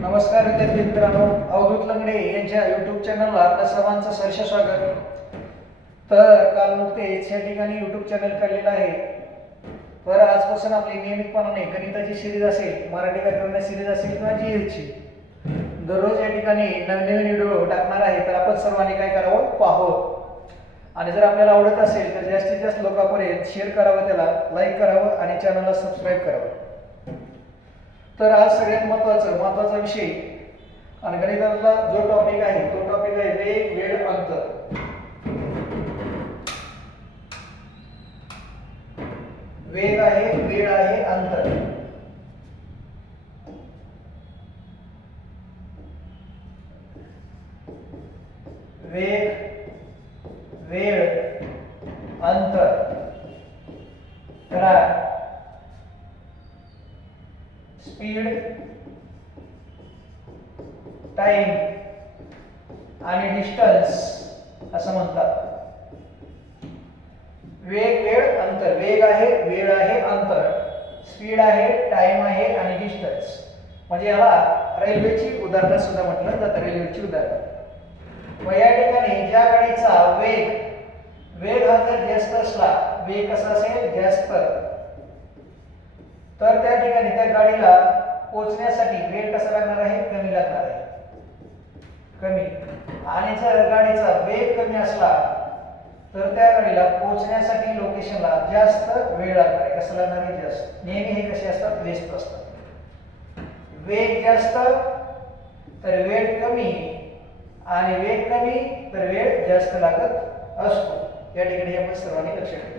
नमस्कार विद्यार्थी मित्रांनो, अवधूत लंगडे यांच्या यूट्यूब चॅनलला आपल्या सर्वांचं सहर्ष स्वागत. तर काल नुकतेच या ठिकाणी यूट्यूब चॅनल काढलेलं आहे. तर आजपासून आपली नियमितपणाने गणिताची सिरीज असेल, मराठी व्याकरण सिरीज असेल किंवा जीएसची दररोज या ठिकाणी नवीन व्हिडिओ टाकणार आहे. तर आपण सर्वांनी काय करावं पाहावं, आणि जर आपल्याला आवडत असेल तर जास्तीत जास्त लोकांपर्यंत शेअर करावं, त्याला लाईक करावं आणि चॅनलला सबस्क्राईब करावं. तर आज सगळ्यात महत्त्वाचा विषय आणि गणितातला जो टॉपिक आहे तो टॉपिक आहे वेग, वेळ, अंतर. वेग आहे, वेळ आहे, अंतर. वेग, वेळ, अंतर. तर स्पीड, टाइम आणि डिस्टन्स असं म्हणतात. वेग, वेळ, अंतर. वेग आहे, वेळ आहे, अंतर. स्पीड आहे, टाइम आहे आणि डिस्टन्स. म्हणजे याला रेल्वेची उदाहरणं सुद्धा म्हटलं जातं, रेल्वेची उदाहरणं. मग या ठिकाणी ज्या गाडीचा वेग हा जर जास्त असला, वेग कसा असेल जास्त, तर त्या ठिकाणी त्या गाडीला पोहोचण्यासाठी वेळ कसा लागणार आहे, कमी लागणार आहे, कमी. आणि जर गाडीचा वेग कमी असला तर त्या गाडीला पोहोचण्यासाठी लोकेशनला जास्त वेळ लागणार आहे. कसं लागणार आहे, जास्त. नेहमी हे कसे असतात, व्यस्त असतात. वेग जास्त तर वेळ कमी, आणि वेग कमी तर वेळ जास्त लागत असतो. या ठिकाणी आपण सर्वांनी लक्षात ठेवायचं.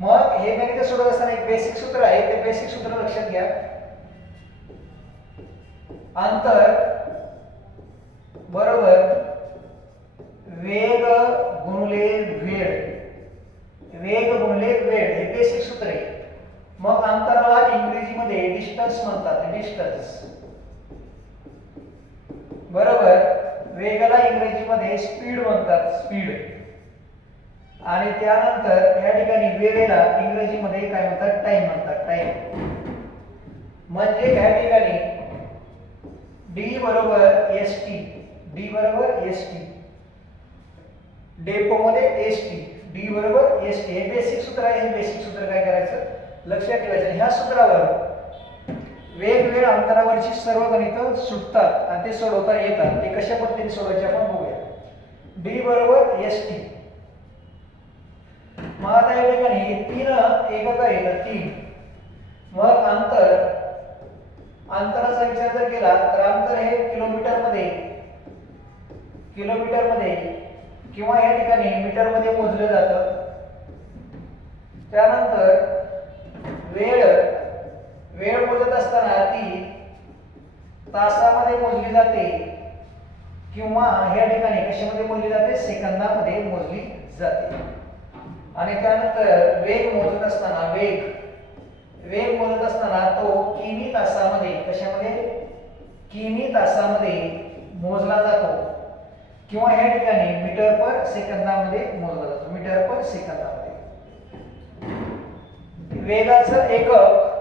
मग हे गणित सोडवत असताना एक बेसिक सूत्र आहे, ते बेसिक सूत्र लक्षात घ्या. अंतर बरोबर वेग गुणिले वेळ. वेग गुणिले वेळ हे बेसिक सूत्र आहे. मग अंतराला इंग्रजीमध्ये डिस्टन्स म्हणतात, डिस्टन्स. बरोबर. वेगाला इंग्रजीमध्ये स्पीड म्हणतात, स्पीड. आणि त्यानंतर या ठिकाणी वेळेला इंग्रजीमध्ये काय म्हणतात, टाइम म्हणतात, टाइम. म्हणजे या ठिकाणी डी बरोबर एस टी, डी बरोबर एस टी, डेपो मध्ये एस टी, डी बरोबर एस टी. हे बेसिक सूत्र आहे. हे बेसिक सूत्र काय करायचं, लक्षात ठेवायचं. ह्या सूत्रावर वेगवेगळ्या अंतरावरची सर्व गणितं सुटतात आणि ते सोडवता येतात. ते कशा पद्धतीने सोडवायचे आपण बघूया. डी बरोबर एस टी. मग आता या ठिकाणी तीन एकक आहेत, तीन. मग अंतराचा विचार जर केला तर अंतर हे किलोमीटर मध्ये किंवा या ठिकाणी मीटर मध्ये मोजलं जातं. त्यानंतर वेळ मोजत असताना ती तासामध्ये मोजली जाते किंवा या ठिकाणी कशामध्ये मोजली जाते, सेकंदामध्ये मोजली जाते. आणि त्यानंतर वेग मोजत असताना तो किमी तासामध्ये, कशामध्ये, किमी तासामध्ये मोजला जातो किंवा या ठिकाणी मीटर पर सेकंदामध्ये मोजला जातो, मीटर पर सेकंदामध्ये. वेगाचं एकक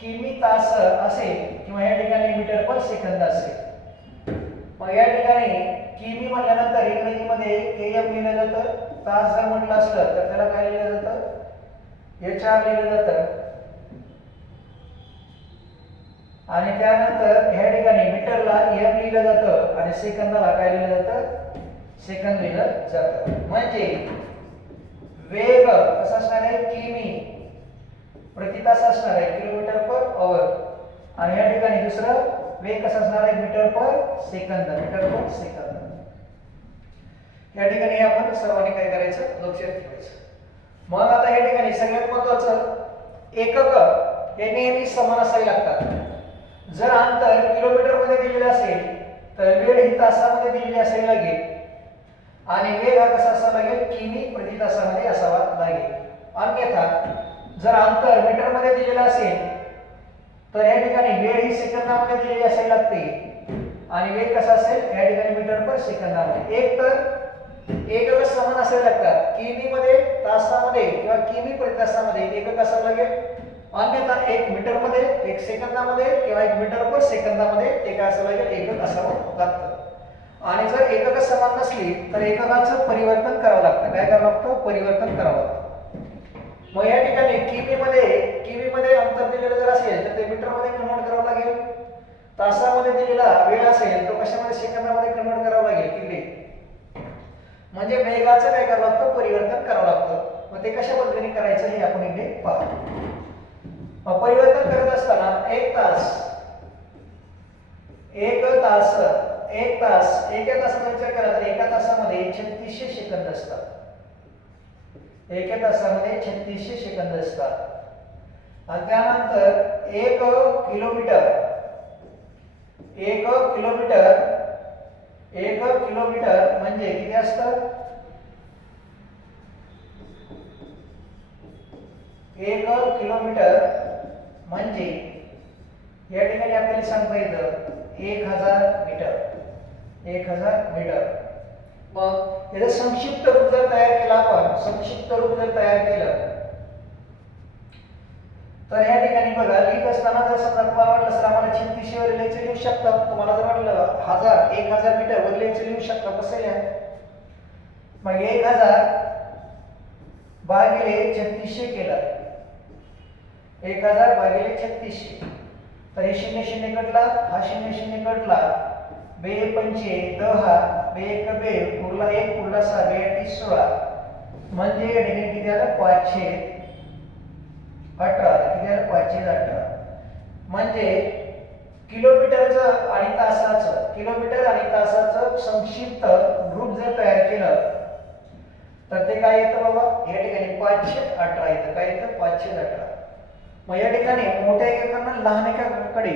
किमी तास असेल किंवा या ठिकाणी मीटर पर सेकंद असेल. मग या ठिकाणी किमी म्हटल्यानंतर इंग्रजीमध्ये km लिहिलं जातं. तास जर म्हटलं असलं तर त्याला काय लिहिलं जातं, HR लिहिलं जातं. आणि त्यानंतर ह्या ठिकाणी मीटरला m लिहिलं जातं आणि सेकंदाला काय लिहिलं जातं, सेकंद लिहिलं जातं. म्हणजे वेग कसा असणार आहे, किमी प्रति तास असणार आहे, किलोमीटर पर आवर. आणि या ठिकाणी दुसरं वेग कसा असणार आहे, metre per second, metre per second. या ठिकाणी आपण सर्वांनी काय करायचं, लक्षात ठेवायचं. मग आता या ठिकाणी सगळ्यात महत्त्वाचं एकक हे नेहमी समान असावे लागतात. जर अंतर किलोमीटर मध्ये दिलेलं असेल तर वेळ ही तासामध्ये दिलेली असावी लागेल, आणि वेग हा कसा असावा लागेल, किमी प्रति तासामध्ये असावा लागेल. अन्यथा जर अंतर मीटर मध्ये दिलेलं असेल तर या ठिकाणी वेळ ही सेकंदामध्ये दिलेली असावी लागते, आणि वेग कसा असेल या ठिकाणी मीटर पर सेकंदामध्ये. एक तर एकक समान असावे लागतात. किमी मध्ये, तासामध्ये किंवा किमी प्रति तासामध्ये एकक असावं लागेल. अन्यथा 1 मीटर मध्ये 1 सेकंदामध्ये किंवा 1 मीटर पर सेकंदामध्ये ते काय असावं लागेल, एकक असावं लागतं. आणि जर एकक समान नसली तर एककाचं परिवर्तन करावं लागतं. काय करावं लागतं, परिवर्तन करावं लागतं. मग या ठिकाणी किमीमध्ये अंतर दिलेलं जर असेल तर ते मीटर मध्ये कन्वर्ट करावं लागेल. तासामध्ये दिलेला वेळ असेल तो कशामध्ये, सेकंदामध्ये कन्वर्ट करावं लागेल तिकडे. म्हणजे वेगाचं काय करावं लागतं, परिवर्तन करावं लागतं. मग ते कशा पद्धतीने करायचं हे आपण इकडे पाहू. परिवर्तन करत असताना एक तास एका तासाचा विचार केला तर एका तासामध्ये 3600 सेकंद असतात. एका तासामध्ये 3600 सेकंद असतात. आणि त्यानंतर 1 किलोमीटर म्हणजे किती असतं, 1 किलोमीटर म्हणजे या ठिकाणी आपल्याला सांगता येतं 1000 मीटर. 1000 मीटर. मग याचं संक्षिप्त रूप जर तयार केलं तर या ठिकाणी बघा, लिहित असताना जर समजा तुम्हाला वाटलं सर आम्हाला 3600 वर लिहायचं लिहू शकता, तुम्हाला जर वाटलं 1000 मीटर वर लिहायचं लिहू शकता, कसं लिहा, मग 1000 भागिले 3600 केलं, 1000 भागिले 3600. तर हे 00 कटला, हा 00 कटला, 2 पंचे 10, 2 1 2, उरला 1, उरला 6, 2 8 16. म्हणजे या ठिकाणी किती आलं, 518. किती आलं, 518. म्हणजे किलोमीटर आणि तासाचं संक्षिप्त रूप जर तयार केलं तर ते काय येतं बाबा, या ठिकाणी 518 येतं. काय येतं, 518. मग या ठिकाणी मोठ्या एकाकडून लहान एकाकडे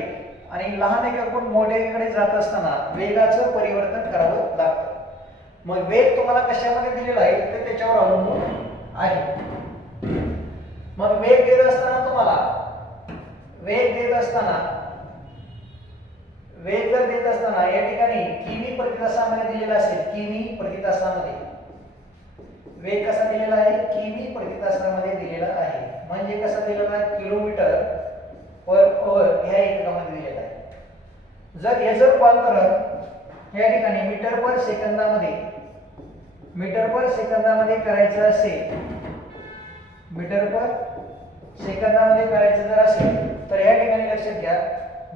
आणि लहान एकाकडून मोठ्या एकाकडे जात असताना वेगाचं परिवर्तन करावं लागतं. मग वेग तुम्हाला कशामध्ये दिलेला आहे ते त्याच्यावर अवलंबून आहे. मग वेग देत असताना या ठिकाणी किमी प्रति तासामध्ये दिलेला असेल, किमी प्रति तासामध्ये वेग कसा दिलेला आहे, किमी प्रति तासामध्ये दिलेला आहे. म्हणजे कसा दिलेला आहे, किलोमीटर पर आवर ह्या एककामध्ये दिलेला आहे. जर याचं रूपांतरण या ठिकाणी मीटर पर सेकंदामध्ये करायचं असेल, जर असेल तर या ठिकाणी लक्षात घ्या,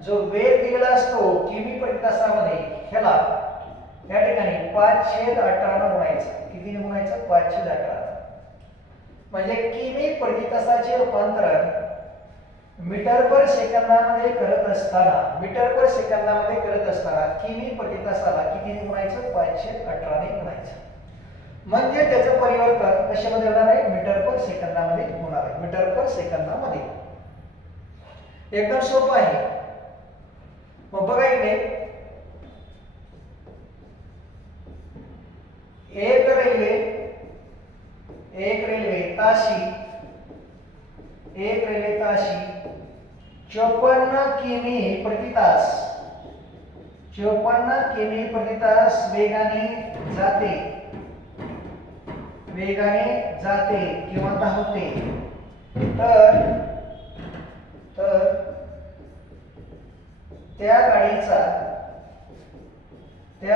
जो वेग दिलेला असतो किमी प्रति तासामध्ये ह्याला या ठिकाणी 518 ने गुणायचं. किती गुणायचं, 518. म्हणजे किमी प्रति तासाचे रूपांतरण मीटर पर सेकंदामध्ये करत असताना किमी प्रति तासाला किती गुणायचं, 518 ने गुणायचं. म्हणजे त्याचं परिवर्तन कशामध्ये होणार आहे, मीटर पर सेकंदामध्ये होणार आहे. मीटर पर सेकंदामध्ये एकदम सोपं आहे. मग बघा इकडे एक रेल्वे ताशी 54 किमी प्रति तास वेगाने जाते किंवा धावते. तर त्या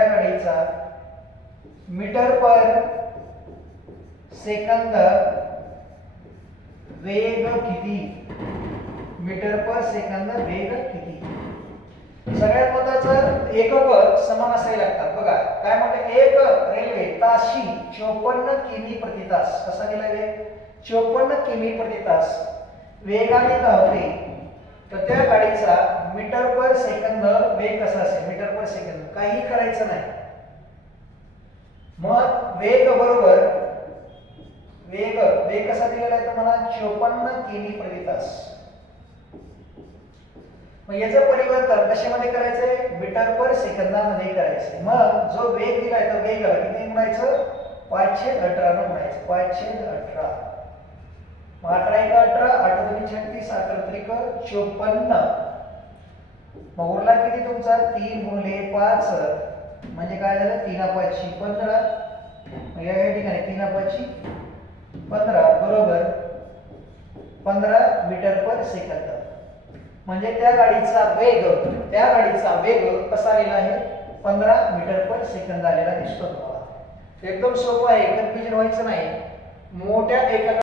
गाडीचा मीटर पर सेकंद वेग किती, सगळ्यात महत्त्वाचं एकक समान असायला लागतात. बघा काय म्हणते, एक रेल्वे ताशी 54 किमी प्रति तास, कसा दिला वेग, 54 किमी प्रति तास वेगाने धावते. तर त्या गाडीचा मीटर पर सेकंद वेग कसा असेल, मीटर पर सेकंद, काही करायचं नाही. मग वेग बरोबर वेग कसा दिलेला आहे तुम्हाला, 54 किमी प्रति तास. मग याचं परिवर्तन कशामध्ये करायचंय, मीटर पर सेकंदामध्ये करायचंय. मग जो वेग दिलाय तो वेग किती म्हणायचं, 518 ने म्हणायचं, 518. मग 18 1 18, 8 2 36, 8 3 54. मग उरला किती तुमचा, 3 गुणिले 5 म्हणजे काय झालं, 3 5 15. या ठिकाणी 3 5 15 बरोबर 15 मीटर पर सेकंद. म्हणजे त्या गाडीचा वेग कसा आलेला आहे 15 मीटर पर सेकंद आलेला दिसतो तुम्हाला. एकदम सोपं आहे, कन्फ्युजन व्हायचं नाही. मोठ्या एका